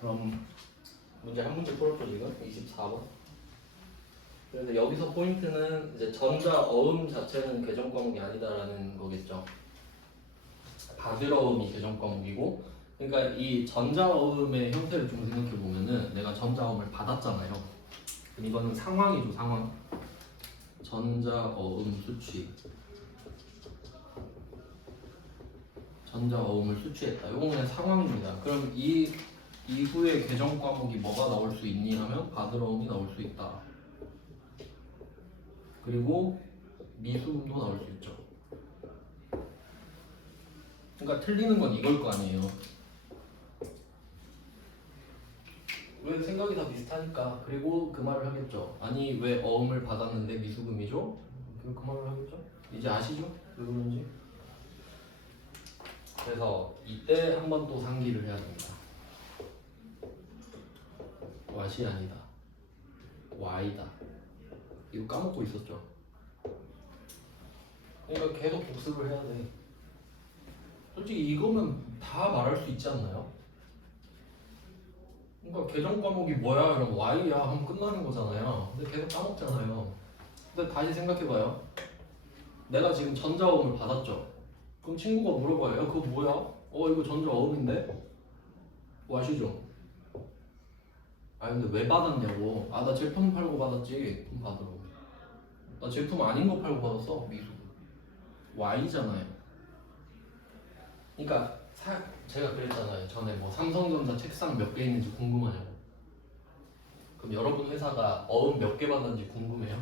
그럼 문제 한 문제 풀었죠 지금? 24번. 그래서 여기서 포인트는 이제 전자 어음 자체는 개정 과목이 아니다라는 거겠죠. 받을 어음이 개정 과목이고, 그러니까 이 전자 어음의 형태를 좀 생각해 보면은 내가 전자 어음을 받았잖아요. 그럼 이거는 상황이죠, 상황. 전자 어음 수취. 전자 어음을 수취했다. 이건 그냥 상황입니다. 그럼 이 이후에 개정 과목이 뭐가 나올 수 있니 하면 받을 어음이 나올 수 있다. 그리고 미수음도 나올 수 있죠. 그러니까 틀리는 건 이걸 거 아니에요. 왜 생각이 다 비슷하니까. 그리고 그 말을 하겠죠. 아니 왜 어음을 받았는데 미수음이죠? 그 말을 하겠죠. 이제 아시죠? 왜 그런지. 그래서 이때 한 번 또 상기를 해야 됩니다. 왓이 아니다. Y다. 이거 까먹고 있었죠. 그러니까 계속 복습을 해야 돼. 솔직히 이거면 다 말할 수 있지 않나요? 그러니까 개정 과목이 뭐야? 이러면 Y야 하면 끝나는 거잖아요. 근데 계속 까먹잖아요. 근데 다시 생각해봐요. 내가 지금 전자어음을 받았죠. 그럼 친구가 물어봐요. 야, 그거 뭐야? 이거 전자어음인데? 뭐 아시죠? 근데 왜 받았냐고. 나 제품 팔고 받았지. 그럼 받으러. 나 제품 아닌 거 팔고 받았어. 미수. Y잖아요. 그러니까 제가 그랬잖아요. 전에 뭐 삼성전자 책상 몇 개 있는지 궁금하냐고. 그럼 여러분 회사가 어음 몇 개 받았는지 궁금해요?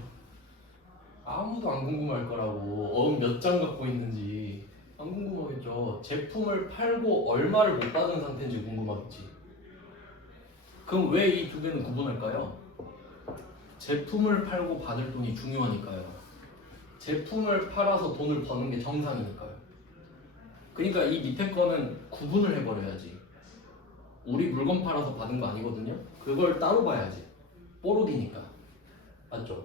아무도 안 궁금할 거라고. 어음 몇 장 갖고 있는지 안 궁금하겠죠. 제품을 팔고 얼마를 못 받은 상태인지 궁금하겠지. 그럼 왜 이 두 개는 구분할까요? 제품을 팔고 받을 돈이 중요하니까요. 제품을 팔아서 돈을 버는 게 정상이니까요. 그러니까 이 밑에 거는 구분을 해버려야지. 우리 물건 팔아서 받은 거 아니거든요. 그걸 따로 봐야지. 뽀록이니까. 맞죠?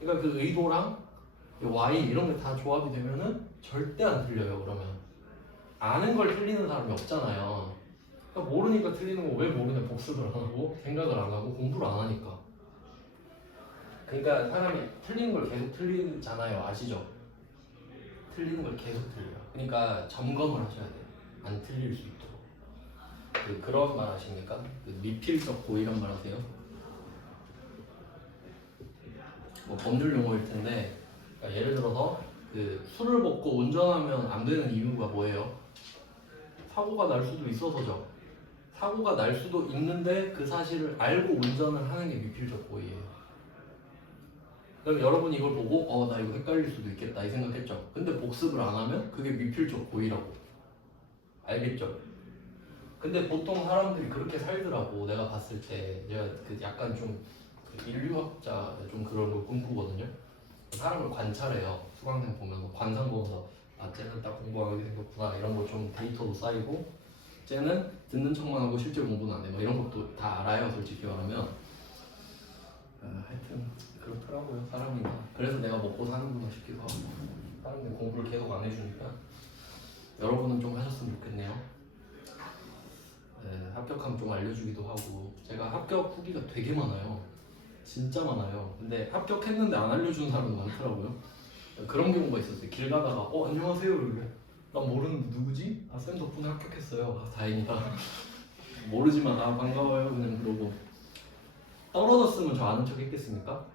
그러니까 그 의도랑 Y 이런 게 다 조합이 되면은 절대 안 틀려요. 그러면 아는 걸 틀리는 사람이 없잖아요. 그러니까 모르니까 틀리는 거 왜 모르냐. 복습을 안 하고 생각을 안 하고 공부를 안 하니까. 그러니까 사람이 틀리는 걸 계속 틀리잖아요. 아시죠? 틀리는 걸 계속 틀려요. 그러니까 점검을 하셔야 돼요. 안 틀릴 수 있도록. 그런 말 아십니까? 미필적 고의란 말 하세요? 뭐 법률 용어일 텐데, 그러니까 예를 들어서 술을 먹고 운전하면 안 되는 이유가 뭐예요? 사고가 날 수도 있어서죠. 사고가 날 수도 있는데 그 사실을 알고 운전을 하는 게 미필적 고의예요. 그럼 여러분이 이걸 보고 나 이거 헷갈릴 수도 있겠다 이 생각했죠. 근데 복습을 안 하면 그게 미필적 고의라고. 알겠죠? 근데 보통 사람들이 그렇게 살더라고. 내가 봤을 때 내가 약간 좀 인류학자 좀 그런 걸 꿈꾸거든요. 사람을 관찰해요. 수강생 보면서 관상 보면서 쟤는 딱 공부하게 생겼구나 이런 거 좀 데이터도 쌓이고, 쟤는 듣는 척만 하고 실제 공부는 안 해. 뭐 이런 것도 다 알아요. 솔직히 말하면. 하여튼 그렇더라고요. 사람이. 그래서 내가 먹고 사는구나 싶기도 하고. 사람들이 공부를 계속 안 해주니까 여러분은 좀 하셨으면 좋겠네요. 합격하면 좀 알려주기도 하고. 제가 합격 후기가 되게 많아요. 진짜 많아요. 근데 합격했는데 안 알려주는 사람도 많더라고요. 그런 경우가 있었어요. 길 가다가 안녕하세요 이러고 난 모르는데 누구지? 쌤 덕분에 합격했어요. 다행이다. 모르지만 반가워요 그냥 그러고. 떨어졌으면 저 아는 척 했겠습니까?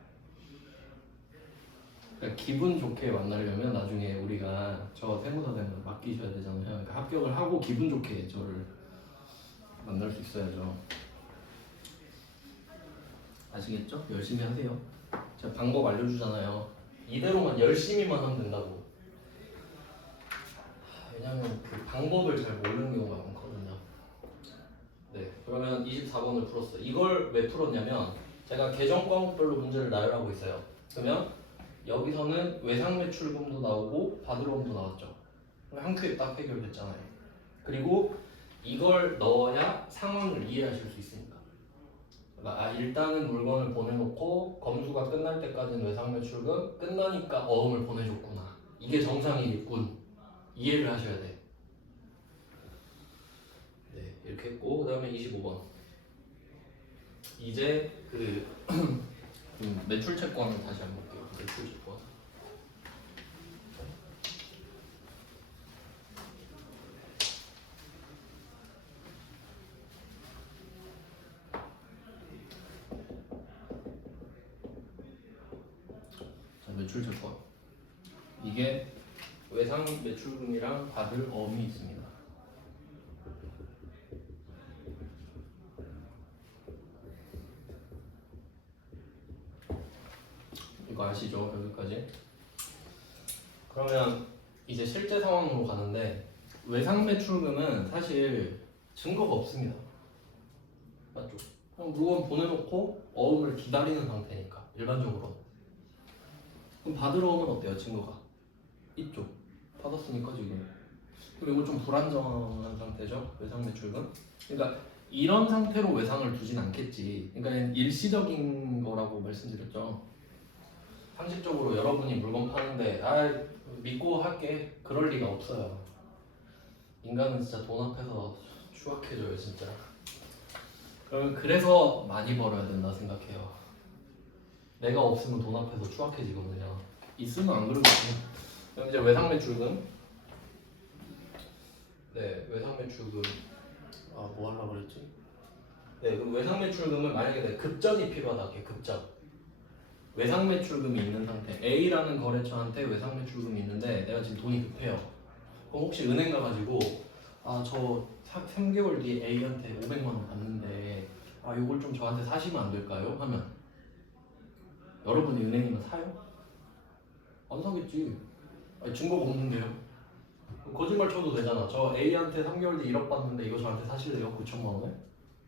그러니까 기분 좋게 만나려면 나중에 우리가 저 세무사장을 맡기셔야 되잖아요. 그러니까 합격을 하고 기분 좋게 저를 만날 수 있어야죠. 아시겠죠? 열심히 하세요. 제가 방법 알려주잖아요. 이대로만 열심히만 하면 된다고. 왜냐면 그 방법을 잘 모르는 경우가 많거든요. 네, 그러면 24번을 풀었어요. 이걸 왜 풀었냐면 제가 개정 과목별로 문제를 나열하고 있어요. 그러면 여기서는 외상 매출금도 나오고 받으러옴도 나왔죠. 그럼 한 큐에 딱 해결됐잖아요. 그리고 이걸 넣어야 상황을 이해하실 수 있으니까. 그러니까 일단은 물건을 보내놓고 검수가 끝날 때까지는 외상 매출금, 끝나니까 어음을 보내줬구나. 이게 정상이겠군. 이해를 하셔야 돼. 네, 이렇게 했고, 그 다음에 25번. 이제 그 매출 채권을 다시 한번 볼게요. 매출 채권. 자, 매출 채권. 이게 외상 매출금이랑 받을 어음이 있습니다. 이거 아시죠? 여기까지. 그러면 이제 실제 상황으로 가는데 외상 매출금은 사실 증거가 없습니다. 맞죠? 그럼 물건 보내놓고 어음을 기다리는 상태니까 일반적으로. 그럼 받을 어음은 어때요? 증거가 있죠. 받았으니까 지금. 그리고 좀 불안정한 상태죠. 외상 매출금. 그러니까 이런 상태로 외상을 두진 않겠지. 그러니까 일시적인 거라고 말씀드렸죠. 상식적으로 여러분이 물건 파는데 믿고 할게 그럴 리가 없어요. 인간은 진짜 돈 앞에서 추악해져요 진짜. 그래서 많이 벌어야 된다 생각해요. 내가 없으면 돈 앞에서 추악해지거든요. 있으면 안 그러겠지. 그럼 이제 외상 매출금. 네, 외상 매출금. 뭐 하려고 그랬지? 네, 그럼 외상 매출금은 만약에 내 급전이 필요하다. 이렇게 급전. 외상 매출금이 있는 상태. A라는 거래처한테 외상 매출금이 있는데 내가 지금 돈이 급해요. 그럼 혹시 은행 가가지고 저 3개월 뒤에 A한테 500만 원 받는데 요걸 좀 저한테 사시면 안 될까요? 하면 여러분이 은행이면 사요? 안 사겠지. 증거가 없는데요. 거짓말 쳐도 되잖아. 저 A한테 3개월 뒤에 1억 받는데 이거 저한테 사실래요? 9천만 원에?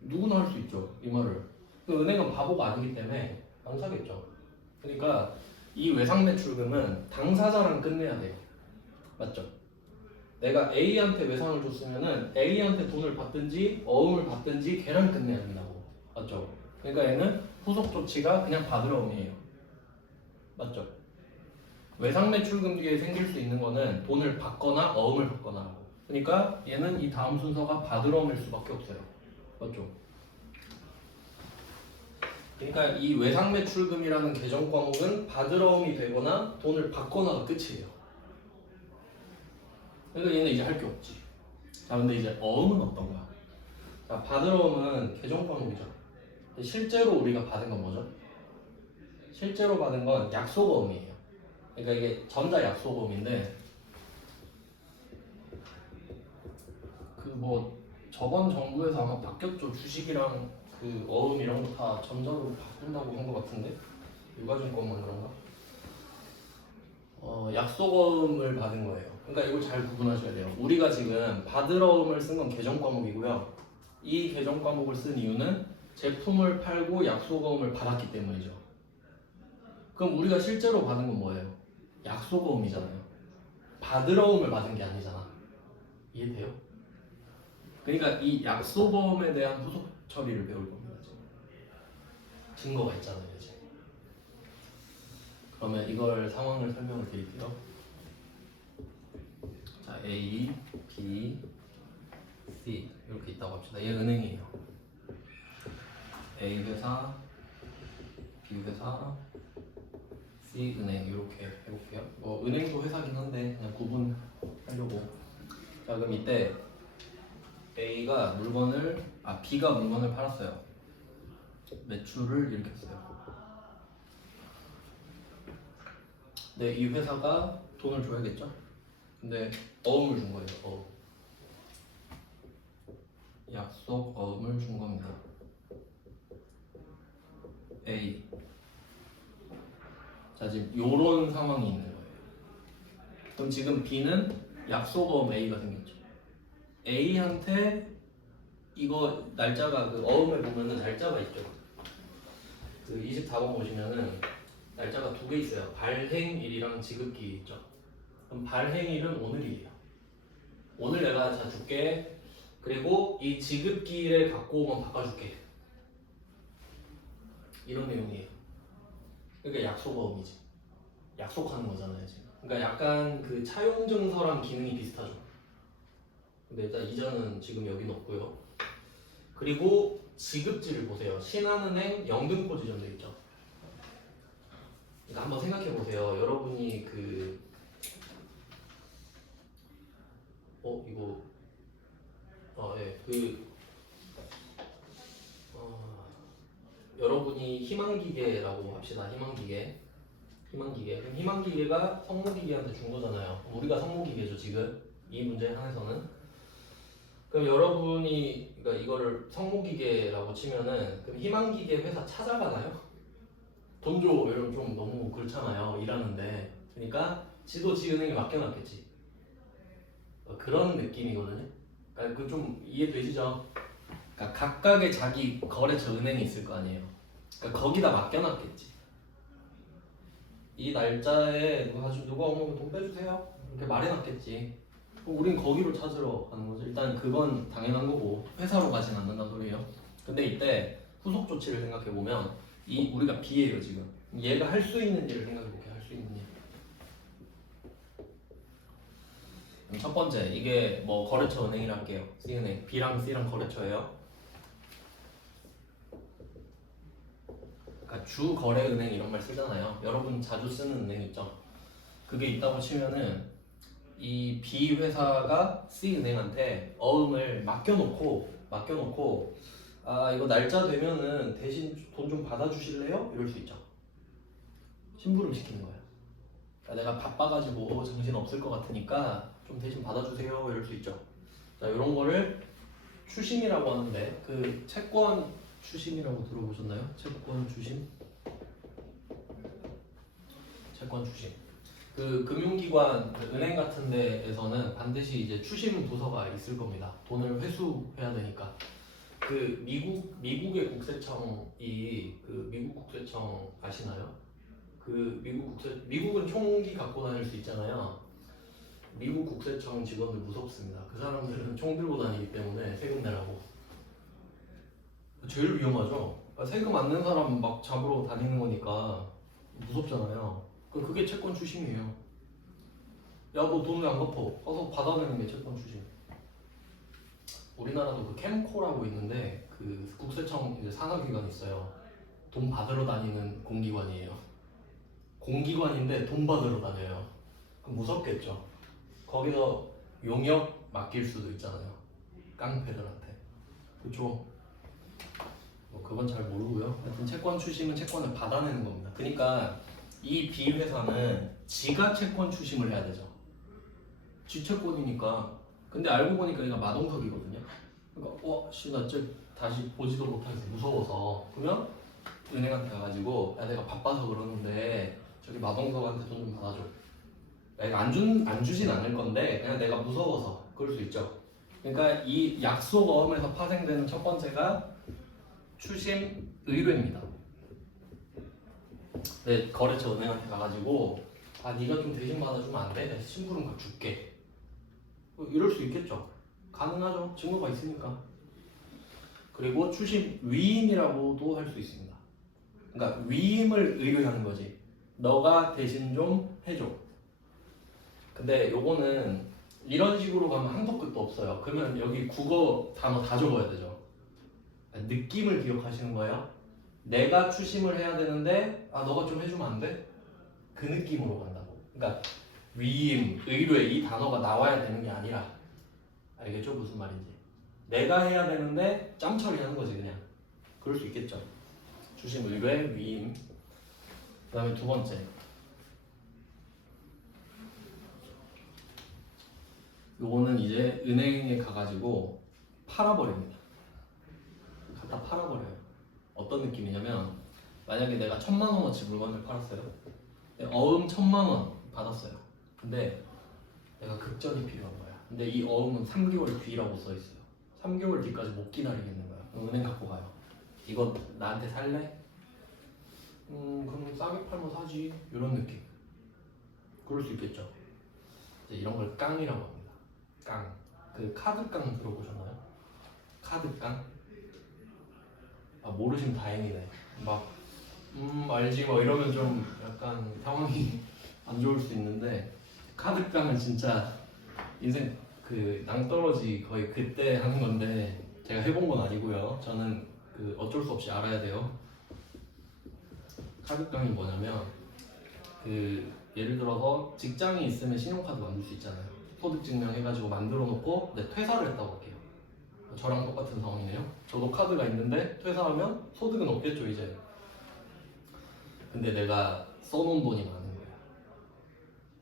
누구나 할 수 있죠. 이 말을. 은행은 바보가 아니기 때문에 안 사겠죠. 그러니까 이 외상 매출금은 당사자랑 끝내야 돼요. 맞죠? 내가 A한테 외상을 줬으면은 A한테 돈을 받든지 어음을 받든지 걔랑 끝내야 된다고. 맞죠? 그러니까 얘는 후속 조치가 그냥 받을 어음이에요. 맞죠? 외상 매출금 뒤에 생길 수 있는 거는 돈을 받거나 어음을 받거나라고. 그러니까 얘는 이 다음 순서가 받을 어음일 수밖에 없어요. 맞죠? 그러니까 이 외상 매출금이라는 계정 과목은 받을 어음이 되거나 돈을 받거나가 끝이에요. 그러니까 얘는 이제 할 게 없지. 자, 근데 이제 어음은 어떤 거야? 자, 받을 어음은 계정 과목이죠. 실제로 우리가 받은 건 뭐죠? 실제로 받은 건 약속 어음이에요. 그러니까 이게 전자 약속 어음인데 저번 정부에서 아마 바뀌었죠. 주식이랑 그 어음이랑 다 전자로 바꾼다고 한 것 같은데 유가증권만 그런가? 약속 어음을 받은 거예요. 그러니까 이걸 잘 구분하셔야 돼요. 우리가 지금 받을 어음을 쓴 건 계정 과목이고요. 이 계정 과목을 쓴 이유는 제품을 팔고 약속 어음을 받았기 때문이죠. 그럼 우리가 실제로 받은 건 뭐예요? 약속 어음이잖아요. 받을 어음을 받은 게 아니잖아. 이해돼요? 그러니까 이 약속 어음에 대한 후속 처리를 배울 겁니다. 지금. 증거가 있잖아요, 이제. 그러면 이걸 상황을 설명을 드릴게요. 자, A, B, C 이렇게 있다고 합시다. 얘 은행이에요. A 회사, B 회사, C 은행 이렇게 해볼게요. 은행도 회사긴 한데 그냥 구분하려고. 자, 그럼 이때 B가 물건을 팔았어요. 매출을 일으켰어요. 네, 이 회사가 돈을 줘야겠죠? 근데 어음을 준 거예요. 어음. 약속 어음을 준 겁니다. A. 자, 지금 요런 상황이 있는 거예요. 그럼 지금 B는 약속 어음 A가 생겼죠. A한테 이거 날짜가 그 어음에 보면은 날짜가 있죠. 그 24번 보시면은 날짜가 두 개 있어요. 발행일이랑 지급기일 있죠. 그럼 발행일은 오늘이에요. 오늘 내가 자 줄게. 그리고 이 지급기일에 갖고 오면 바꿔줄게. 이런 내용이에요. 그러니까 약속어음이지. 약속하는 거잖아요 지금. 그러니까 약간 그 차용증서랑 기능이 비슷하죠. 근데 일단 이자는 지금 여기 넣고요. 그리고 지급지를 보세요. 신한은행 영등포 지점도 있죠. 그러니까 한번 생각해 보세요. 여러분이 이거 예, 여러분이 희망기계라고 합시다. 희망기계. 그럼 희망기계가 성모기계한테 준 거잖아요. 우리가 성모기계죠 지금 이 문제에 한해서는. 그럼 여러분이 그러니까 이거를 성모기계라고 치면은 그럼 희망기계 회사 찾아가나요? 돈 줘 이러면 좀 너무 그렇잖아요. 일하는데. 그러니까 지도지은행에 맡겨놨겠지. 그런 느낌이거든요. 그러니까 그 좀 이해되시죠? 그러니까 각각의 자기 거래처 은행이 있을 거 아니에요. 그러니까 거기다 맡겨놨겠지. 이 날짜에 누가 오면 돈 빼주세요 이렇게 말해놨겠지. 우린 거기로 찾으러 가는 거죠. 일단 그건 당연한 거고 회사로 가진 않는단 소리예요. 근데 이때 후속 조치를 생각해 보면 이 우리가 B예요 지금. 얘가 할 수 있는 일을 생각해 볼게요. 할 수 있는 일. 첫 번째 이게 뭐 거래처 은행이라 할게요. C은행, B랑 C랑 거래처예요. 그러니까 주 거래 은행 이런 말 쓰잖아요. 여러분 자주 쓰는 은행 있죠. 그게 있다고 치면은 이 B 회사가 C 은행한테 어음을 맡겨놓고 이거 날짜 되면은 대신 돈 좀 받아주실래요? 이럴 수 있죠. 심부름 시키는 거예요. 그러니까 내가 바빠가지고 정신 없을 것 같으니까 좀 대신 받아주세요 이럴 수 있죠. 자, 이런 거를 추심이라고 하는데 그 채권 추심이라고 들어보셨나요? 채권 추심. 그 금융기관, 그 은행 같은 데에서는 반드시 이제 추심 부서가 있을 겁니다. 돈을 회수해야 되니까. 그 미국의 국세청이 그 미국 국세청 아시나요? 미국은 총기 갖고 다닐 수 있잖아요. 미국 국세청 직원들 무섭습니다. 그 사람들은 총 들고 다니기 때문에 세금 내라고. 제일 위험하죠. 세금 안 낸 사람 막 잡으러 다니는 거니까 무섭잖아요. 그게 채권 추심이에요. 야, 너 돈 왜 안 갚아? 가서 받아내는 게 채권 추심. 우리나라도 그 캠코라고 있는데 그 국세청 이제 산하기관이 있어요. 돈 받으러 다니는 공기관이에요. 공기관인데 돈 받으러 다녀요. 그럼 무섭겠죠. 거기서 용역 맡길 수도 있잖아요. 깡패들한테. 그렇죠. 뭐 그건 잘 모르고요. 하여튼 채권 추심은 채권을 받아내는 겁니다. 그러니까 이 B 회사는 지가 채권 추심을 해야 되죠. 지 채권이니까. 근데 알고 보니까 얘가 마동석이거든요. 그러니까 나 다시 보지도 못하겠어 무서워서. 그러면 은행한테 가가지고 야 내가 바빠서 그러는데 저기 마동석한테 돈 좀 받아줘. 내가 안 주진 않을 건데 그냥 내가 무서워서 그럴 수 있죠. 그러니까 이 약속 어음에서 파생되는 첫 번째가 추심 의뢰입니다. 네, 거래처 은행한테 가가지고 네가 좀 대신 받아주면 안 돼? 내가 심부름값 줄게. 이럴 수 있겠죠. 가능하죠. 증거가 있으니까. 그리고 추심 위임이라고도 할 수 있습니다. 그러니까 위임을 의뢰하는 거지. 너가 대신 좀 해줘. 근데 요거는 이런 식으로 가면 한도 끝도 없어요. 그러면 여기 국어 단어 다 적어야 되죠. 느낌을 기억하시는 거예요. 내가 추심을 해야 되는데 너가 좀 해주면 안 돼? 그 느낌으로 간다고. 그러니까 위임, 의뢰 이 단어가 나와야 되는 게 아니라 알겠죠? 무슨 말인지. 내가 해야 되는데 짬 처리하는 거지 그냥. 그럴 수 있겠죠. 추심, 의뢰, 위임. 그 다음에 두 번째 요거는 이제 은행에 가가지고 팔아버립니다. 갖다 팔아버려요. 어떤 느낌이냐면 만약에 내가 1,000,000원어치 물건을 팔았어요. 어음 1,000,000원 받았어요. 근데 내가 급전이 필요한 거야. 근데 이 어음은 3개월 뒤라고 써있어요. 3개월 뒤까지 못 기다리겠는 거야. 은행 갖고 가요. 이거 나한테 살래? 그럼 싸게 팔면 사지. 이런 느낌. 그럴 수 있겠죠. 이제 이런 걸 깡이라고 합니다. 깡. 그 카드깡 들어보셨나요? 카드깡? 모르시면 다행이네. 알지 뭐 이러면 좀 약간 상황이 안 좋을 수 있는데 카드깡은 진짜 인생 그 낭떠러지 거의 그때 하는 건데 제가 해본 건 아니고요. 저는 그 그 어쩔 수 없이 알아야 돼요. 카드깡이 뭐냐면 그 예를 들어서 직장이 있으면 신용카드 만들 수 있잖아요. 소득증명 해가지고 만들어 놓고 근데 퇴사를 했다고 할게요. 저랑 똑같은 상황이네요. 저도 카드가 있는데 퇴사하면 소득은 없겠죠 이제. 근데 내가 써놓은 돈이 많은 거야.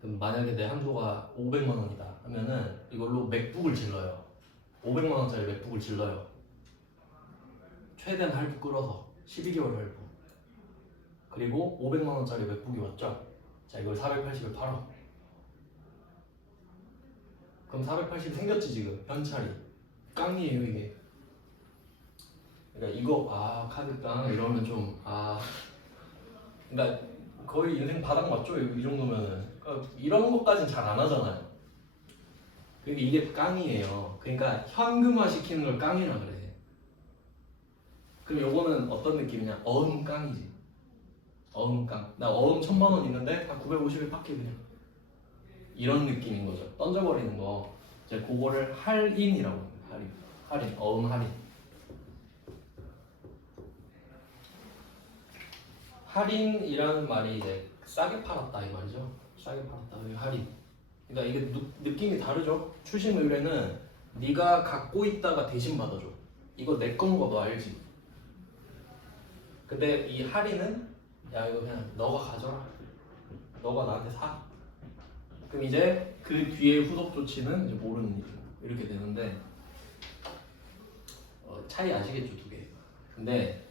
그럼 만약에 내 한도가 500만 원이다 하면은 이걸로 맥북을 질러요. 500만 원짜리 맥북을 질러요. 최대한 할부 끌어서 12개월 할부. 그리고 500만 원짜리 맥북이 왔죠. 자 이걸 480에 팔아. 그럼 480 생겼지 지금 현찰이. 깡이에요 이게. 그러니까 이거 카드깡 이러면 좀 그러니까 거의 인생 바닥 맞죠 이 정도면은. 그러니까 이런 것까진 잘 안 하잖아요. 그러니까 이게 깡이에요. 그러니까 현금화 시키는 걸 깡이라 그래. 그럼 요거는 어떤 느낌이냐? 어음깡이지. 어음깡. 나 어음 1000만 원 있는데 한 950에 팍해 그냥. 이런 느낌인 거죠. 던져버리는 거. 이제 그거를 할인이라고 합니다. 할인. 어음 할인. 할인이라는 말이 이제 싸게 팔았다 이 말이죠. 싸게 팔았다. 이게 할인. 그러니까 이게 느낌이 다르죠. 추심 의뢰는 네가 갖고 있다가 대신 받아줘. 이거 내 건 거 너 알지? 근데 이 할인은 야 이거 그냥 너가 가져라. 너가 나한테 사. 그럼 이제 그 뒤에 후속 조치는 이제 모르는 일이고 이렇게 되는데 차이 아시겠죠 두 개. 근데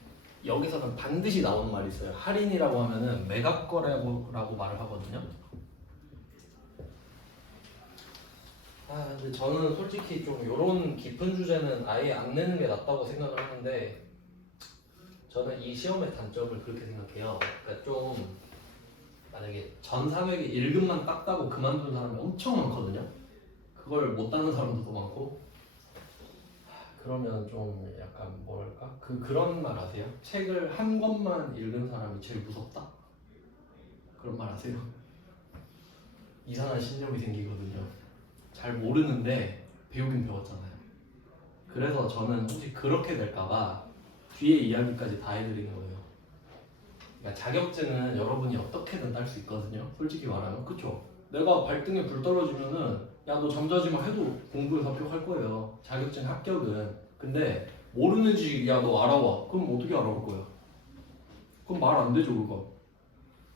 여기서는 반드시 나오는 말이 있어요. 할인이라고 하면은 매각 거래라고 말을 하거든요. 근데 저는 솔직히 좀 이런 깊은 주제는 아예 안 내는 게 낫다고 생각을 하는데 저는 이 시험의 단점을 그렇게 생각해요. 그러니까 좀 만약에 전 400에 1급만 땄다고 그만둔 사람이 엄청 많거든요. 그걸 못 따는 사람도 더 많고 그러면 좀 약간 뭐랄까? 그런 말 아세요? 책을 한 권만 읽은 사람이 제일 무섭다? 그런 말 아세요? 이상한 신념이 생기거든요. 잘 모르는데 배우긴 배웠잖아요. 그래서 저는 혹시 그렇게 될까봐 뒤에 이야기까지 다 해드리는 거예요. 그러니까 자격증은 여러분이 어떻게든 딸 수 있거든요. 솔직히 말하면 그쵸? 내가 발등에 불 떨어지면은 야 너 잠자지마 해도 공부에서 합격할 거예요. 자격증 합격은. 근데 모르는지 야 너 알아와. 그럼 어떻게 알아볼 거야? 그럼 말 안 되죠 그거.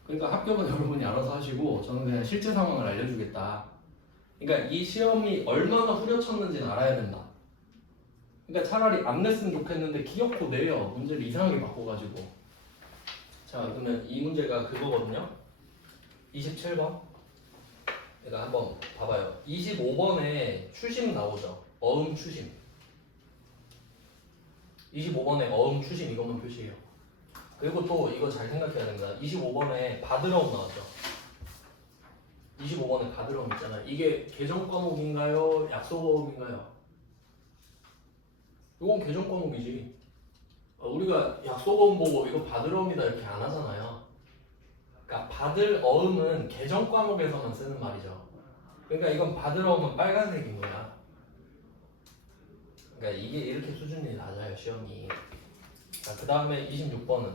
그러니까 합격은 여러분이 알아서 하시고 저는 그냥 실제 상황을 알려주겠다. 그러니까 이 시험이 얼마나 후려쳤는지는 알아야 된다. 그러니까 차라리 안 냈으면 좋겠는데 기어코 내요. 문제를 이상하게 바꿔가지고. 자 그러면 이 문제가 그거거든요. 27번. 내가 한번 봐봐요. 25번에 추심 나오죠. 어음 추심. 25번에 어음 추심 이것만 표시해요. 그리고 또 이거 잘 생각해야 됩니다. 25번에 바드러움 나왔죠. 25번에 바드러움 있잖아요. 이게 계정 과목인가요? 약속 어음인가요? 이건 계정 과목이지. 우리가 약속 어음 보고 이거 바드러움이다 이렇게 안 하잖아요. 그러니까 받을 어음은 계정 과목에서만 쓰는 말이죠. 그러니까 이건 바드러움은 빨간색인 거야. 그러니까 이게 이렇게 수준이 낮아요 시험이. 그 다음에 26번은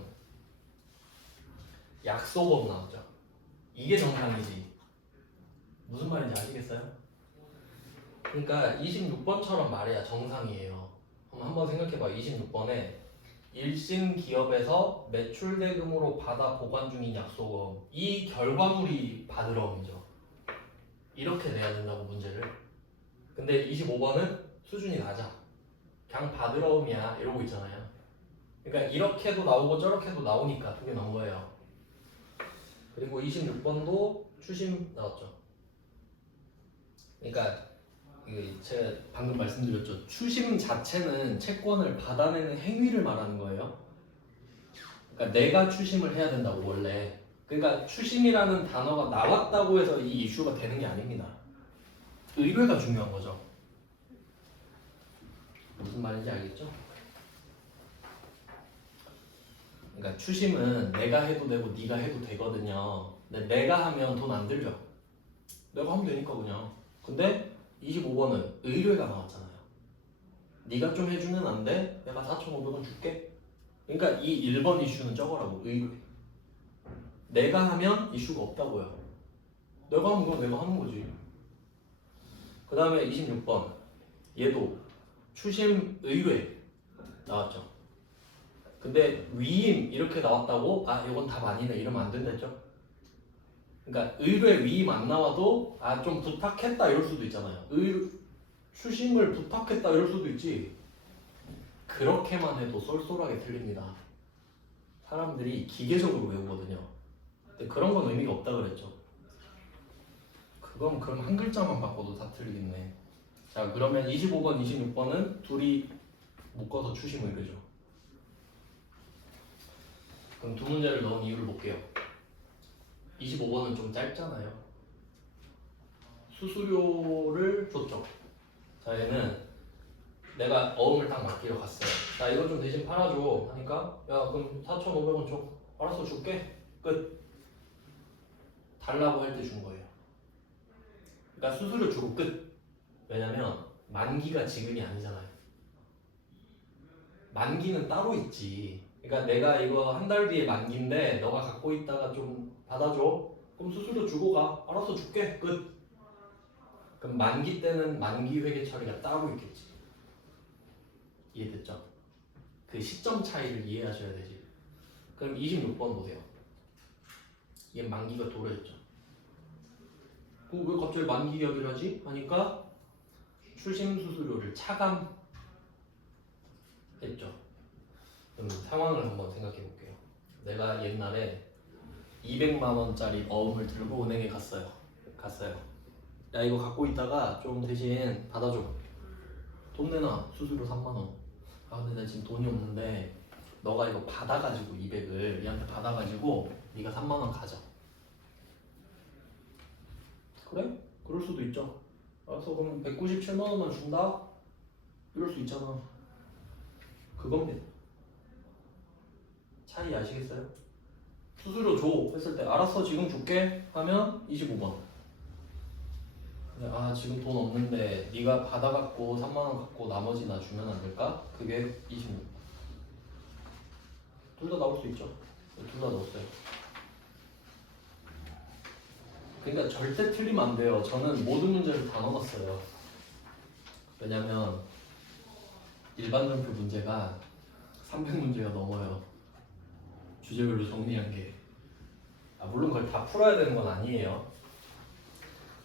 약속어음 나오죠. 이게 정상이지. 무슨 말인지 아시겠어요? 그러니까 26번처럼 말해야 정상이에요. 그럼 한번 생각해봐. 26번에 일심 기업에서 매출 대금으로 받아 보관 중인 약속어음. 이 결과물이 바드러움이죠. 이렇게 내야 된다고 문제를. 근데 25번은 수준이 낮아. 그냥 바드러움이야 이러고 있잖아요. 그러니까 이렇게도 나오고 저렇게도 나오니까 두 개 나온 거예요. 그리고 26번도 추심 나왔죠. 그러니까 제가 방금 말씀드렸죠. 추심 자체는 채권을 받아내는 행위를 말하는 거예요. 그러니까 내가 추심을 해야 된다고 원래. 그러니까 추심이라는 단어가 나왔다고 해서 이 이슈가 되는 게 아닙니다. 의뢰가 중요한 거죠. 무슨 말인지 알겠죠? 그러니까 추심은 내가 해도 되고 네가 해도 되거든요. 근데 내가 하면 돈 안 들죠. 내가 하면 되니까 그냥. 근데 25번은 의뢰가 나왔잖아요. 네가 좀 해주면 안 돼? 내가 4,500원 줄게. 그러니까 이 1번 이슈는 저거라고. 의뢰. 내가 하면 이슈가 없다고요. 내가 하면 건 내가 하는 거지. 그 다음에 26번 얘도 추심 의뢰 나왔죠. 근데 위임 이렇게 나왔다고 아 이건 답 아니네 이러면 안 된다죠. 그러니까 의뢰 위임 안 나와도 아 좀 부탁했다 이럴 수도 있잖아요. 추심을 부탁했다 이럴 수도 있지. 그렇게만 해도 쏠쏠하게 틀립니다. 사람들이 기계적으로 외우거든요. 근데 그런 건 의미가 없다 그랬죠. 그럼 한 글자만 바꿔도 다 틀리겠네. 자 그러면 25번, 26번은 둘이 묶어서 추심 의뢰죠. 그럼 두 문제를 넣은 이유를 볼게요. 25번은 좀 짧잖아요. 수수료를 줬죠. 자 얘는 내가 어음을 딱 맡기러 갔어요. 자 이거 좀 대신 팔아줘 하니까 야 그럼 4,500원 줘. 알았어 줄게. 끝. 달라고 할 때 준 거예요. 그러니까 수수료 주고 끝. 왜냐면 만기가 지금이 아니잖아요. 만기는 따로 있지. 그러니까 내가 이거 한 달 뒤에 만기인데 너가 갖고 있다가 좀 받아줘. 그럼 수수료 주고 가. 알았어 줄게. 끝. 그럼 만기 때는 만기 회계 처리가 따로 있겠지. 이해됐죠? 그 시점 차이를 이해하셔야 되지. 그럼 26번 보세요. 얘 만기가 도래했죠. 왜 갑자기 만기 이야기를 하지? 하니까 추심 수수료를 차감했죠. 그럼 상황을 한번 생각해 볼게요. 내가 옛날에 200만 원짜리 어음을 들고 은행에 갔어요. 야 이거 갖고 있다가 좀 대신 받아줘. 돈 내놔. 수수료 3만 원. 아 근데 나 지금 돈이 없는데 너가 이거 받아가지고 200을 얘한테 받아가지고 네가 3만 원 가져. 그래? 그럴 수도 있죠. 알았어 그럼 197만 원만 준다? 이럴 수 있잖아. 그겁니다. 차이 아시겠어요? 수수료 줘 했을 때 알았어 지금 줄게 하면 25번. 아 지금 돈 없는데 네가 받아갖고 3만 원 갖고 나머지 나 주면 안 될까? 그게 26. 둘 다 나올 수 있죠. 둘 다 넣었어요. 그러니까 절대 틀리면 안 돼요. 저는 모든 문제를 다 넣었어요. 왜냐면 일반 전표 문제가 300문제가 넘어요. 주제별로 정리한 게. 물론 그걸 다 풀어야 되는 건 아니에요.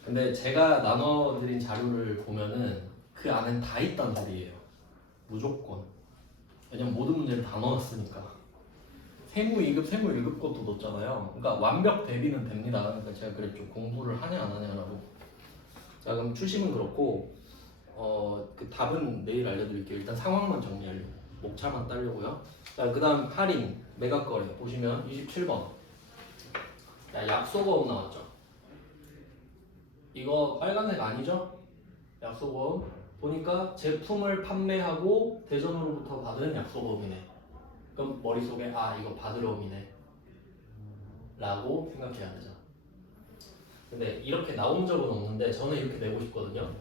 근데 제가 나눠드린 자료를 보면은 그 안엔 다 있단 소리예요. 무조건. 왜냐면 모든 문제를 다 넣었으니까. 세무 2급, 세무 1급 것도 넣었잖아요. 그러니까 완벽 대비는 됩니다. 그러니까 제가 그랬죠. 공부를 하냐 안 하냐라고. 자 그럼 추심은 그렇고 그 답은 내일 알려드릴게요. 일단 상황만 정리하려고. 목차만 따려고요. 자 그다음 할인, 매각거래 보시면 27번. 야 약속어음 나왔죠. 이거 빨간색 아니죠? 약속어음 보니까 제품을 판매하고 대전으로부터 받은 약속어음이네. 그럼 머릿속에 아 이거 받으러 음이네 라고 생각해야 되죠. 근데 이렇게 나온 적은 없는데 저는 이렇게 내고 싶거든요.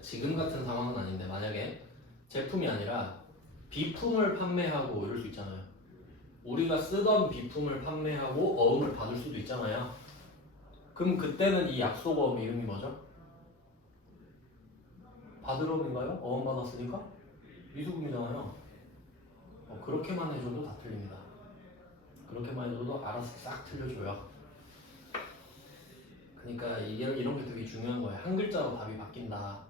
지금 같은 상황은 아닌데 만약에 제품이 아니라 비품을 판매하고 이럴 수 있잖아요. 우리가 쓰던 비품을 판매하고 어음을 받을 수도 있잖아요. 그럼 그때는 이 약속어음 이름이 뭐죠? 받으러 음인가요? 어음 받았으니까? 미수금이잖아요. 그렇게만 해줘도 다 틀립니다. 그렇게만 해줘도 알아서 싹 틀려줘요. 그러니까 이런 게 되게 중요한 거예요. 한 글자로 답이 바뀐다.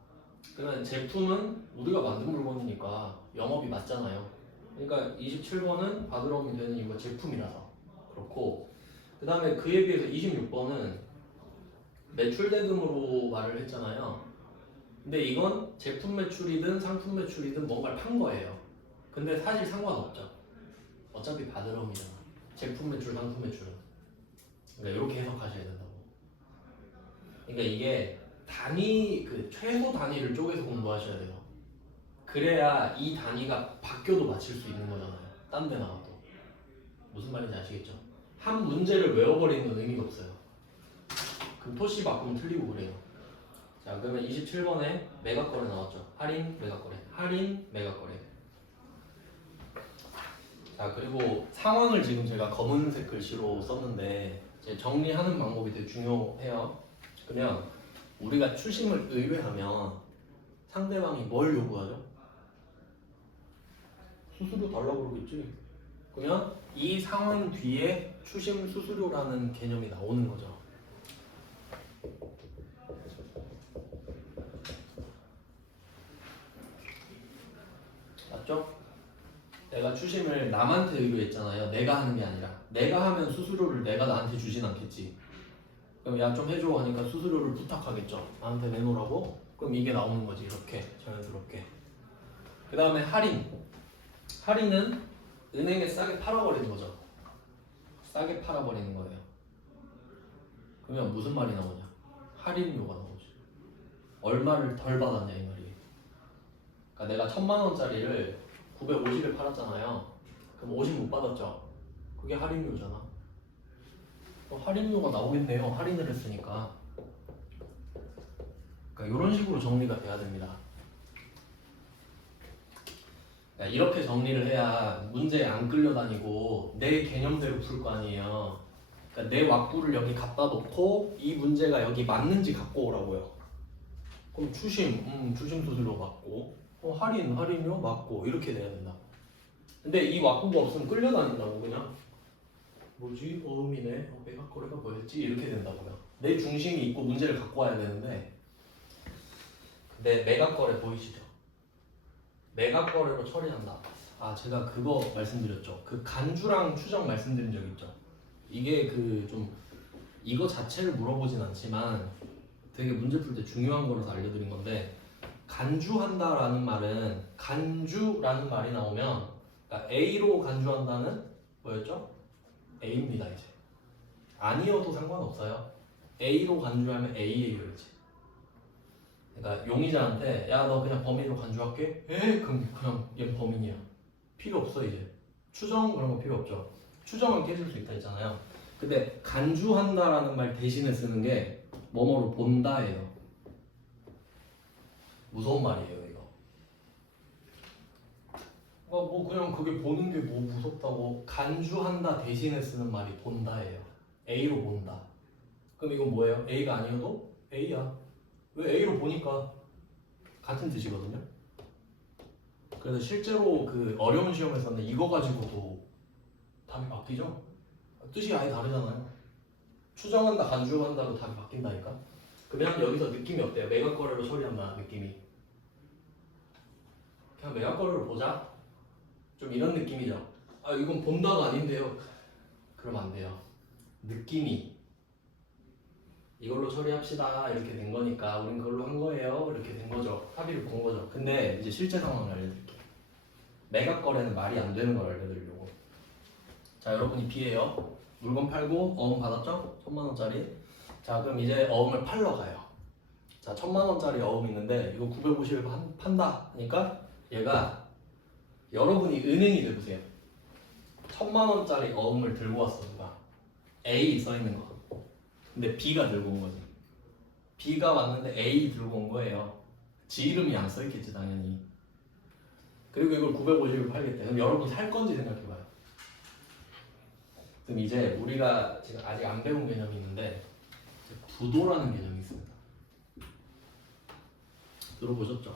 그러면 제품은 우리가 만든 물건이니까 영업이 맞잖아요. 그러니까 27번은 받으러 오면 되는 이유가 제품이라서 그렇고, 그 다음에 그에 비해서 26번은 매출 대금으로 말을 했잖아요. 근데 이건 제품 매출이든 상품 매출이든 뭔가를 판 거예요. 근데 사실 상관없죠. 어차피 받으러 오면 제품 매출, 상품 매출은. 그러니까 이렇게 해석하셔야 된다고. 그러니까 이게 단위, 그 최소 단위를 쪼개서 공부하셔야 돼요. 그래야 이 단위가 바뀌어도 맞힐 수 있는 거잖아요. 딴 데 나와도. 무슨 말인지 아시겠죠? 한 문제를 외워버리는 의미가 없어요. 그럼 토시 바꾸면 틀리고 그래요. 자 그러면 27번에 매각거래 나왔죠. 할인, 매각거래. 할인, 매각거래. 자, 그리고 상황을 지금 제가 검은색 글씨로 썼는데 이제 정리하는 방법이 되게 중요해요. 그러면 우리가 추심을 의뢰하면 상대방이 뭘 요구하죠? 수수료 달라고 그러겠지. 그러면 이 상황 뒤에 추심 수수료라는 개념이 나오는 거죠. 맞죠? 내가 추심을 남한테 의뢰했잖아요. 내가 하는 게 아니라. 내가 하면 수수료를 내가 나한테 주진 않겠지. 그럼 야 좀 해줘 하니까 수수료를 부탁하겠죠. 나한테 내놓으라고. 그럼 이게 나오는 거지. 이렇게 자연스럽게. 그 다음에 할인. 할인은 은행에 싸게 팔아버리는 거죠. 싸게 팔아버리는 거예요. 그러면 무슨 말이 나오냐? 할인료가 나오죠. 얼마를 덜 받았냐 이 말이에요. 그러니까 내가 1,000만 원짜리를 950에 팔았잖아요. 그럼 50 못 받았죠. 그게 할인료잖아. 그럼 할인료가 나오겠네요. 할인을 했으니까. 그러니까 이런 식으로 정리가 돼야 됩니다. 그러니까 이렇게 정리를 해야 문제에 안 끌려다니고 내 개념대로 풀 거 아니에요. 그러니까 내 왁구를 여기 갖다 놓고 이 문제가 여기 맞는지 갖고 오라고요. 그럼 추심 수수료 맞고 할인료 맞고 이렇게 돼야 된다. 근데 이 왁구가 없으면 끌려다닌다고 그냥 뭐지? 어음이네. 매각거래가 뭐였지? 이렇게 된다고요. 내 중심이 있고 문제를 갖고 와야 되는데 근데 매각거래 보이시죠? 매각거래로 처리한다. 아 제가 그거 말씀드렸죠. 그 간주랑 추정 말씀드린 적 있죠. 이게 그 좀 이거 자체를 물어보진 않지만 되게 문제 풀 때 중요한 거라서 알려드린 건데 간주한다라는 말은 간주라는 말이 나오면 그러니까 A로 간주한다는 뭐였죠? A입니다 이제. 아니어도 상관없어요. A로 간주하면 A예요 이제. 그러니까 용의자한테 야 너 그냥 범인으로 간주할게? 그럼 그냥 얘 범인이야. 필요 없어 이제. 추정 그런 거 필요 없죠. 추정은 깨질 수 있다 했잖아요. 근데 간주한다라는 말 대신에 쓰는 게 뭐뭐로 본다예요. 무서운 말이에요 이거. 뭐 그냥 그게 보는 게 뭐 무섭다고. 간주한다 대신에 쓰는 말이 본다예요. A로 본다. 그럼 이건 뭐예요? A가 아니어도 A야. 왜 A로 보니까 같은 뜻이거든요. 그래서 실제로 그 어려운 시험에서는 이거 가지고도 답이 바뀌죠. 뜻이 아예 다르잖아요. 추정한다, 간주한다로 답이 바뀐다니까. 그러면 여기서 느낌이 어때요? 매각거래로 처리한다 느낌이. 그냥 매각거래로 보자. 좀 이런 느낌이죠. 아 이건 본다가 아닌데요. 그러면 안 돼요. 느낌이 이걸로 처리합시다 이렇게 된 거니까 우린 그걸로 한 거예요 이렇게 된 거죠. 합의를 본 거죠. 근데 이제 실제 상황을 알려드릴게요. 매각거래는 말이 안 되는 걸 알려드리려고. 자 여러분이 B예요. 물건 팔고 어음 받았죠? 1,000만 원짜리. 자 그럼 이제 어음을 팔러 가요. 자 1,000만 원짜리 어음 있는데 이거 950에 판다 하니까 얘가 여러분이 은행이 돼보세요. 1,000만 원짜리 어음을 들고 왔어 누가. A 써있는 거. 근데 B가 들고 온 거지. B가 왔는데 A 들고 온 거예요. 지 이름이 안 써있겠지 당연히. 그리고 이걸 950에 팔겠대. 그럼 여러분 살 건지 생각해봐요. 그럼 이제 우리가 지금 아직 안 배운 개념이 있는데 부도라는 개념이 있습니다. 들어보셨죠?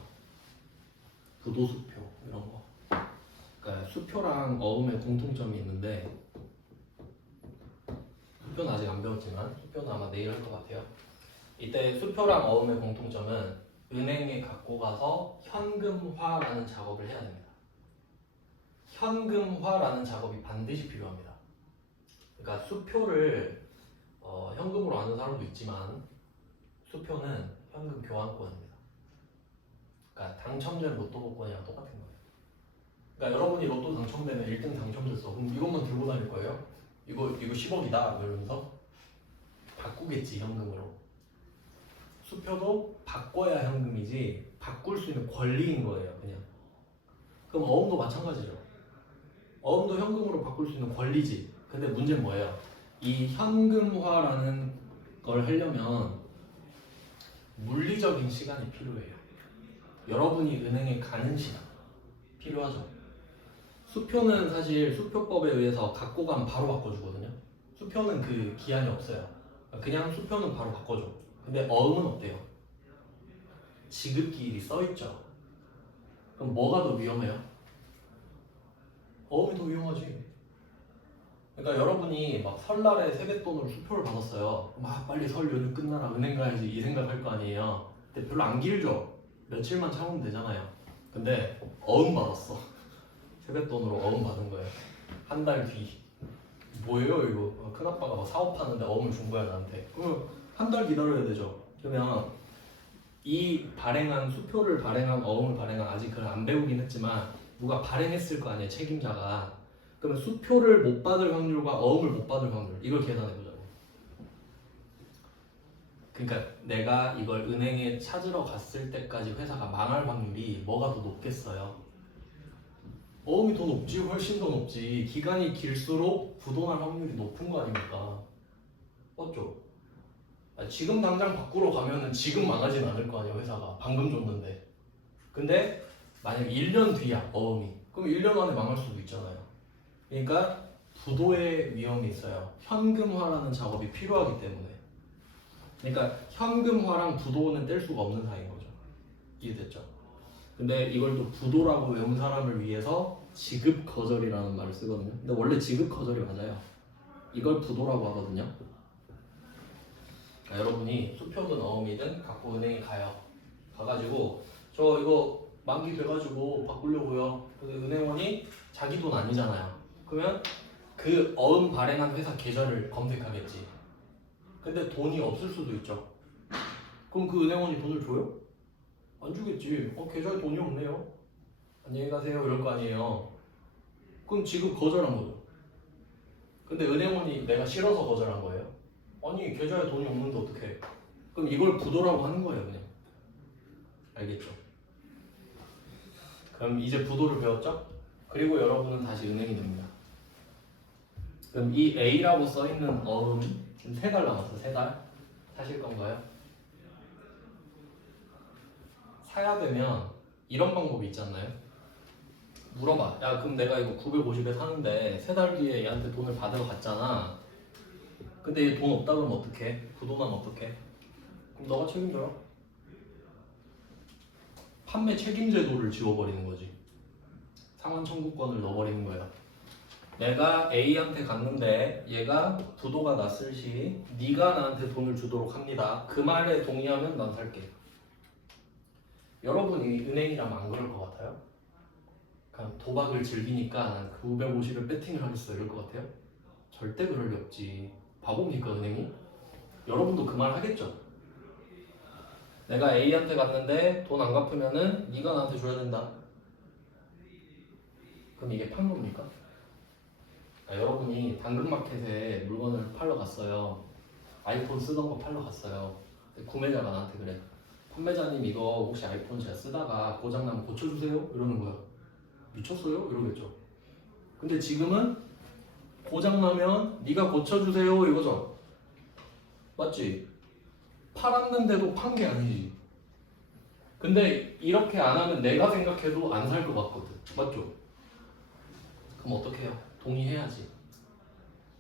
부도 수표 이런 거. 그러니까 수표랑 어음의 공통점이 있는데 수표는 아직 안 배웠지만 수표는 아마 내일 할 것 같아요. 이때 수표랑 어음의 공통점은 은행에 갖고 가서 현금화라는 작업을 해야 됩니다. 현금화라는 작업이 반드시 필요합니다. 그러니까 수표를 현금으로 아는 사람도 있지만 수표는 현금 교환권입니다. 그러니까 당첨된 로또 복권이랑 똑같은 거예요. 그러니까 여러분이 로또 당첨되면 1등 당첨됐어. 그럼 이것만 들고 다닐 거예요? 이거 10억이다 이러면서 바꾸겠지 현금으로. 수표도 바꿔야 현금이지 바꿀 수 있는 권리인 거예요 그냥. 그럼 어음도 마찬가지죠. 어음도 현금으로 바꿀 수 있는 권리지. 근데 문제는 뭐예요? 이 현금화라는 걸 하려면 물리적인 시간이 필요해요. 여러분이 은행에 가는 시간 필요하죠. 수표는 사실 수표법에 의해서 갖고 가면 바로 바꿔주거든요. 수표는 그 기한이 없어요. 그냥 수표는 바로 바꿔줘. 근데 어음은 어때요? 지급기일이 써있죠. 그럼 뭐가 더 위험해요? 어음이 더 위험하지. 그러니까 여러분이 막 설날에 세뱃돈으로 수표를 받았어요. 막 빨리 설 연휴 끝나라 은행 가야지 이 생각할 거 아니에요. 근데 별로 안 길죠. 며칠만 참으면 되잖아요. 근데 어음 받았어. 세뱃돈으로 어음 받은 거예요. 한 달 뒤. 뭐예요 이거? 큰아빠가 막 사업하는데 어음을 준 거야 나한테. 그럼 한 달 기다려야 되죠. 그러면 이 발행한 수표를 발행한 어음을 발행한 아직 그걸 안 배우긴 했지만 누가 발행했을 거 아니에요 책임자가. 그러면 수표를 못 받을 확률과 어음을 못 받을 확률 이걸 계산해 보자고. 그러니까 내가 이걸 은행에 찾으러 갔을 때까지 회사가 망할 확률이 뭐가 더 높겠어요? 어음이 더 높지. 훨씬 더 높지. 기간이 길수록 부도날 확률이 높은 거 아닙니까? 맞죠? 지금 당장 바꾸러 가면은 지금 망하진 않을 거 아니야 회사가. 방금 줬는데. 근데 만약 1년 뒤야 어음이. 그럼 1년 안에 망할 수도 있잖아요. 그러니까 부도의 위험이 있어요. 현금화라는 작업이 필요하기 때문에. 그러니까 현금화랑 부도는 뗄 수가 없는 사이인 거죠. 이해됐죠? 근데 이걸 또 부도라고 외운 사람을 위해서 지급 거절이라는 말을 쓰거든요. 근데 원래 지급 거절이 맞아요. 이걸 부도라고 하거든요. 그러니까 여러분이 수표든 어음이든 갖고 은행에 가요. 가가지고 저 이거 만기 돼가지고 바꾸려고요. 근데 은행원이 자기 돈 아니잖아요. 그러면 그 어음 발행한 회사 계좌를 검색하겠지. 근데 돈이 없을 수도 있죠. 그럼 그 은행원이 돈을 줘요? 안 주겠지. 계좌에 돈이 없네요. 안녕히 가세요. 이럴 거 아니에요. 그럼 지급 거절한 거죠. 근데 은행원이 내가 싫어서 거절한 거예요? 아니 계좌에 돈이 없는데 어떡해. 그럼 이걸 부도라고 하는 거예요 그냥. 알겠죠? 그럼 이제 부도를 배웠죠? 그리고 여러분은 다시 은행이 됩니다. 그럼 이 A라고 써있는 어음이 지금 3달 남았어. 3달 사실 건가요? 사야 되면 이런 방법이 있지 않나요? 물어봐. 야 그럼 내가 이거 950에 사는데 3달 뒤에 얘한테 돈을 받으러 갔잖아. 근데 얘 돈 없다 그러면 어떡해? 부도나면 어떡해? 그럼 너가 책임져라. 판매 책임 제도를 지워버리는 거지. 상환 청구권을 넣어버리는 거야. 내가 A한테 갔는데 얘가 부도가 났을 시 네가 나한테 돈을 주도록 합니다. 그 말에 동의하면 난 살게. 여러분이 은행이라면 안 그럴 것 같아요? 그냥 도박을 즐기니까 난 950에 배팅을 하겠어 이럴 것 같아요? 절대 그럴 리 없지. 바보입니까 은행이? 여러분도 그 말 하겠죠? 내가 A한테 갔는데 돈 안 갚으면은 네가 나한테 줘야 된다. 그럼 이게 판 겁니까? 여러분이 당근마켓에 물건을 팔러 갔어요. 아이폰 쓰던 거 팔러 갔어요. 구매자가 나한테 그래. 판매자님 이거 혹시 아이폰 제가 쓰다가 고장나면 고쳐주세요? 이러는 거야. 미쳤어요? 이러겠죠. 근데 지금은 고장나면 네가 고쳐주세요 이거죠. 맞지? 팔았는데도 판 게 아니지. 근데 이렇게 안 하면 내가 생각해도 안 살 것 같거든. 맞죠? 그럼 어떻게 해요? 동의해야지.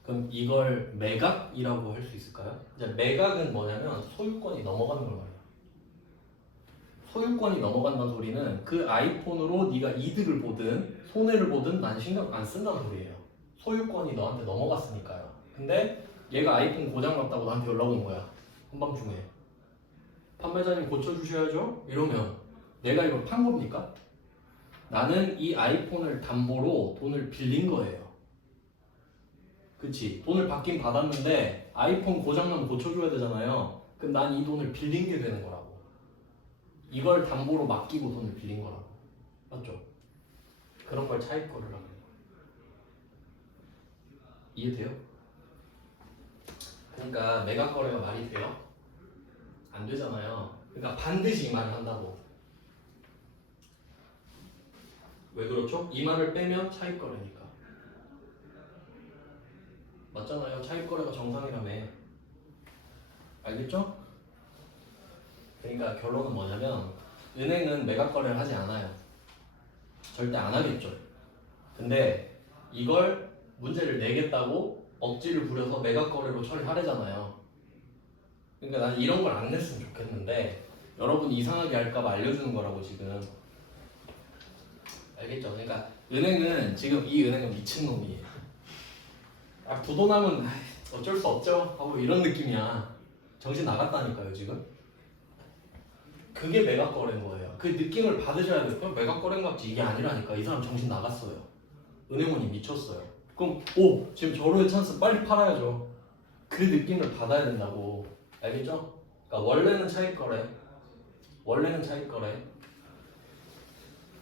그럼 이걸 매각이라고 할 수 있을까요? 이제 매각은 뭐냐면 소유권이 넘어가는 걸 말이에요. 소유권이 넘어간다는 소리는 그 아이폰으로 네가 이득을 보든 손해를 보든 난 신경 안 쓴다는 소리예요. 소유권이 너한테 넘어갔으니까요. 근데 얘가 아이폰 고장났다고 나한테 연락 온 거야. 한밤중에. 판매자님 고쳐주셔야죠? 이러면 내가 이걸 판 겁니까? 나는 이 아이폰을 담보로 돈을 빌린 거예요. 그치? 돈을 받긴 받았는데 아이폰 고장나면 고쳐줘야 되잖아요. 그럼 난 이 돈을 빌린 게 되는 거라고. 이걸 담보로 맡기고 돈을 빌린 거라고. 맞죠? 그런 걸 차입거래라고 해요. 이해돼요? 그러니까 매각거래가 말이 돼요? 안 되잖아요. 그러니까 반드시 이 말을 한다고. 왜 그렇죠? 이 말을 빼면 차입거래니까. 맞잖아요. 차입거래가 정상이라며. 알겠죠? 그러니까 결론은 뭐냐면 은행은 매각거래를 하지 않아요. 절대 안 하겠죠. 근데 이걸 문제를 내겠다고 억지를 부려서 매각 거래로 처리하래잖아요. 그러니까 난 이런 걸 안 냈으면 좋겠는데 여러분 이상하게 할까봐 알려주는 거라고 지금. 알겠죠? 그러니까 은행은 지금 이 은행은 미친놈이에요. 아, 부도나면 어쩔 수 없죠 하고 이런 느낌이야. 정신 나갔다니까요 지금. 그게 매각 거래인 거예요. 그 느낌을 받으셔야 돼요. 그냥 매각 거래인 것 같지 이게 아니라니까. 이 사람 정신 나갔어요. 은행원이 미쳤어요. 그럼 오 지금 저로의 찬스 빨리 팔아야죠. 그 느낌을 받아야 된다고. 알겠죠? 그러니까 원래는 차익 거래. 원래는 차익 거래.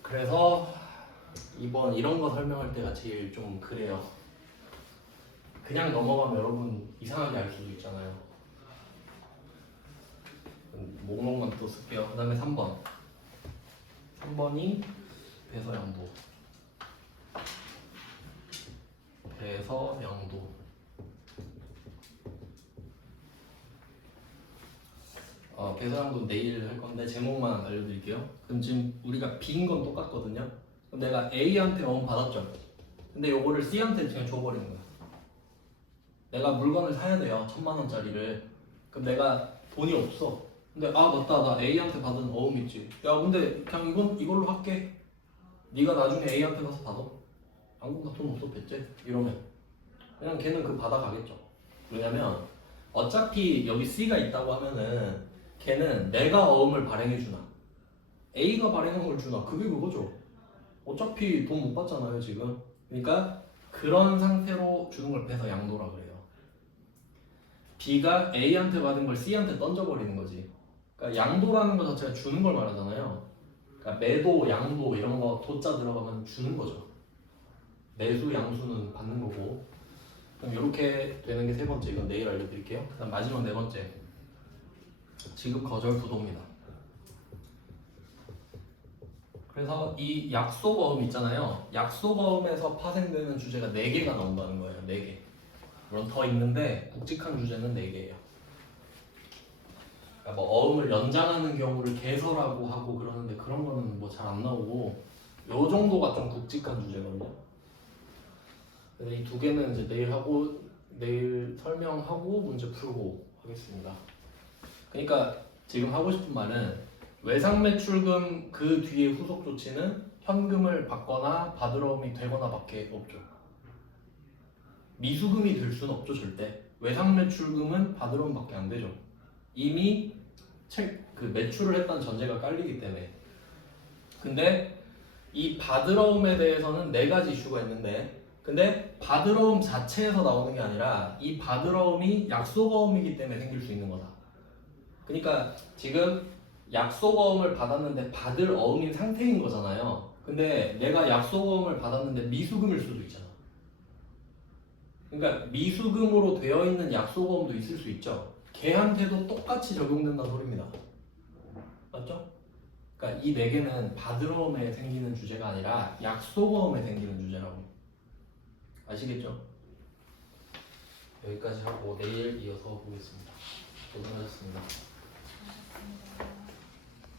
그래서 이번 이런 거 설명할 때가 제일 좀 그래요. 그냥 넘어가면 여러분 이상하게 알 수도 있잖아요. 목록만 또 쓸게요. 그 다음에 3번. 3번이 배서양도. 배서양도. 배서양도 내일 할 건데 제목만 알려드릴게요. 그럼 지금 우리가 빈 건 똑같거든요. 그럼 내가 A한테 어음 받았죠. 근데 요거를 C한테 그냥 줘버리는 거야. 내가 물건을 사야 돼요. 1000만원짜리를. 그럼 내가 돈이 없어. 근데 아 맞다 나 A한테 받은 어음 있지. 야 근데 그냥 이걸로 할게. 네가 나중에 A한테 가서 받아. 안 그럼 돈 없어 뱉지? 이러면 그냥 걔는 그 받아가겠죠. 왜냐면 어차피 여기 C가 있다고 하면은 걔는 내가 어음을 발행해 주나 A가 발행한 걸 주나 그게 그거죠. 어차피 돈 못 받잖아요 지금. 그러니까 그런 상태로 주는 걸 배서 양도라 그래요. B가 A한테 받은 걸 C한테 던져버리는 거지. 그러니까 양도라는 거 자체가 주는 걸 말하잖아요. 그러니까 매도, 양도 이런 거 도자 들어가면 주는 거죠. 매수, 양수는 받는 거고. 그럼 이렇게 되는 게 세 번째. 이건 내일 알려드릴게요. 그다음 마지막 네 번째. 지급 거절 부도입니다. 그래서 이 약속어음 있잖아요. 약속어음에서 파생되는 주제가 4개가 나온다는 거예요. 4개. 물론 더 있는데 굵직한 주제는 4개예요. 그러니까 뭐 어음을 연장하는 경우를 개설하고 하고 그러는데 그런 거는 뭐 잘 안 나오고 요 정도가 좀 굵직한 주제거든요. 그래서 이 2개는 이제 내일 설명하고 문제 풀고 하겠습니다. 그러니까 지금 하고 싶은 말은 외상매출금 그 뒤에 후속 조치는 현금을 받거나 받으러옴이 되거나 밖에 없죠. 미수금이 될 수는 없죠 절대. 외상매출금은 받으러옴밖에 안 되죠. 이미 그 매출을 했다는 전제가 깔리기 때문에. 근데 이 받으러움에 대해서는 4가지 이슈가 있는데 근데 받으러움 자체에서 나오는 게 아니라 이 받으러움이 약속어음이기 때문에 생길 수 있는 거다. 그러니까 지금 약속어음을 받았는데 받을 어음인 상태인 거잖아요. 근데 내가 약속어음을 받았는데 미수금일 수도 있잖아. 그러니까 미수금으로 되어 있는 약속어음도 있을 수 있죠. 걔한테도 똑같이 적용된다는 소리입니다. 맞죠? 그러니까 이 4개는 받으러움에 생기는 주제가 아니라 약속어음에 생기는 주제라고. 아시겠죠? 여기까지 하고 내일 이어서 보겠습니다. 고생하셨습니다. 고맙습니다.